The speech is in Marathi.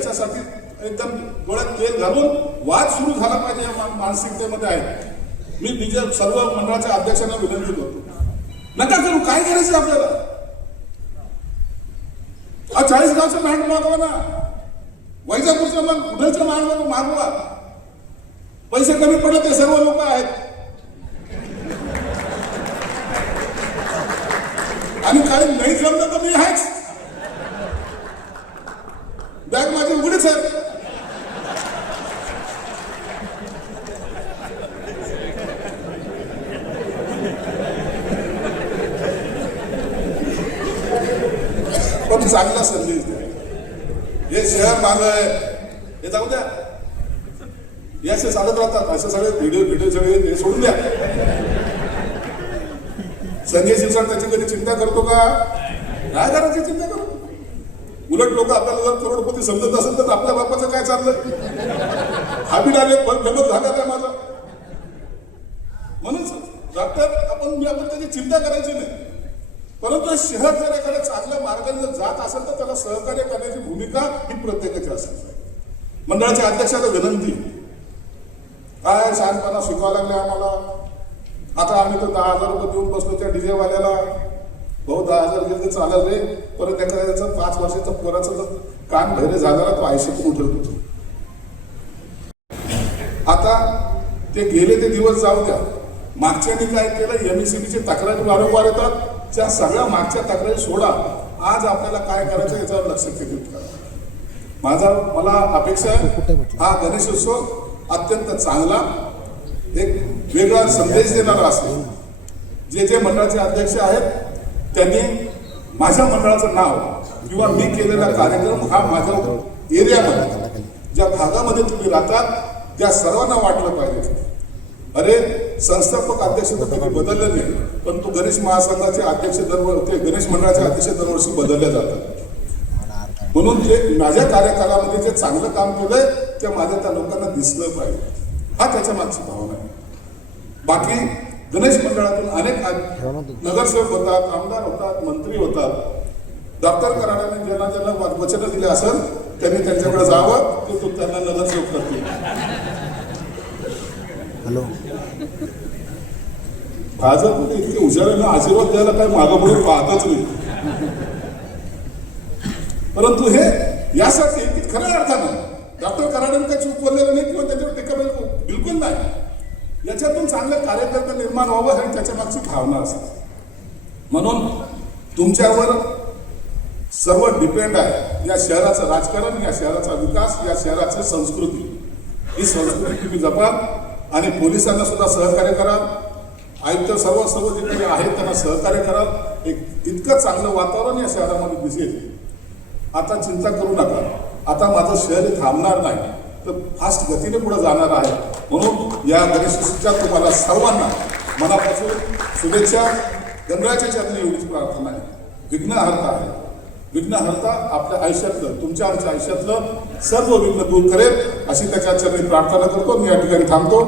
याच्यासाठी एकदम डोळ्यात तेल घालून वाद सुरू झाला पाहिजे या मानसिकतेमध्ये आहे. मी बीजे सर्व मंडळाच्या अध्यक्षांना विनंती करतो. नका करू काय करायचं आपल्याला? हा चाळीस गावचं मॅट मागवा ना. वैजापूरचं मग कुठेचं मागवा मागवा. पैसे कमी पडले ते सर्व लोक आहेत. आणि काही नाही जमलं तर मी आहेच बॅग माझी उघडीच आहे पण चांगला संदेश द्या हे शहर माग आहे. हे जाऊ द्या. हे असे चालत राहतात. असे सगळे व्हिडिओ व्हिडिओ सगळे हे सोडून द्या. संजय शिरसाट त्याची कधी चिंता करतो का? काय करायची चिंता करतो. उलट लोक आपल्याला जर करोडपती समजत असेल तर आपल्या बापाचं काय चाललं हाबी आले पण फेमस झाला काय माझा? म्हणून डॉक्टर आपण मी आपण त्याची चिंता करायची नाही. परंतु शहर जर एखाद्या चांगल्या मार्गाने जर जात असेल तर त्याला सहकार्य करण्याची भूमिका ही प्रत्येकाची असेल. मंडळाच्या अध्यक्षाला विनंती. काय शहाणपणा शिकवा लागले आम्हाला. आता आम्ही तर दहा हजार रुपये देऊन बसलो त्या डीजेवाल्याला. भाऊ दहा हजार गेले तर चालेल रे. परत एखाद्याचा पाच वर्षाचं पोराचं जर कान भैरे झाला तो आयशी पण उठवतो आता ते गेले ते दिवस जाऊ द्या. मागच्यानी काय केलं? एमएससीबीची तक्रारी वारंवार येतात. त्या सगळ्या मागच्या तक्रारी सोडा. आज आपल्याला काय करायचं याच्यावर लक्ष केंद्रित करा. माझा मला अपेक्षा आहे हा गणेशोत्सव अत्यंत चांगला एक वेगळा संदेश देणारा असेल. जे जे मंडळाचे अध्यक्ष आहेत त्यांनी माझ्या मंडळाचं नाव किंवा मी केलेला कार्यक्रम हा माझ्या एरियामध्ये ज्या भागामध्ये तुम्ही राहतात त्या सर्वांना वाटलं पाहिजे. अरे संस्थापक अध्यक्ष तर कधी बदलले नाही पण तो गणेश महासंघाचे अध्यक्ष दरवर्षी गणेश मंडळाचे अध्यक्ष दरवर्षी बदलले जातात. म्हणून जे माझ्या कार्यकालामध्ये जे चांगलं काम केलंय ते माझ्या त्या लोकांना दिसलं पाहिजे. हा त्याच्या मागची भावना आहे. बाकी गणेश मंडळातून अनेक नगरसेवक होतात आमदार होतात मंत्री होतात. दफ्तर कराड्याने ज्यांना ज्यांना वचनं दिले असेल त्यांनी त्यांच्याकडे जावं ते तो त्यांना नगरसेवक करतील. हॅलो. भाजप इतके हुशारीने आशीर्वाद द्यायला काय मागं म्हणून पाहतच नाही. परंतु हे यासाठी की खऱ्या अर्थानं डॉक्टर कराडांनी काही चूक बोललेलं नाही किंवा त्याच्यावर टीका बिलकुल बिलकुल नाही. याच्यातून चांगले कार्यकर्ता निर्माण व्हावं आणि त्याच्या मागची भावना असते. म्हणून तुमच्यावर सर्व डिपेंड आहे. या शहराचं राजकारण या शहराचा विकास या शहराची संस्कृती. ही संस्कृती तुम्ही जपाल आणि पोलिसांना सुद्धा सहकार्य करा. आयुक्त सर्व सर्व जे काही आहेत त्यांना सहकार्य करा. एक इतकं चांगलं वातावरण या शहरामध्ये दिसेल. आता चिंता करू नका. आता माझं शहर हे थांबणार नाही. तर फास्ट गतीने पुढे जाणार आहे. म्हणून या गणेशोत्सवाच्या तुम्हाला सर्वांना मनापासून शुभेच्छा. गंगाच्या चरणी एवढीच प्रार्थना आहे. विघ्नहर्ता आहे. विघ्नहर्ता आपल्या आयुष्यातलं तुमच्या आमच्या आयुष्यातलं सर्व विघ्न दूर करेल. अशी त्याच्या चरणी प्रार्थना करतो. मी या ठिकाणी थांबतो.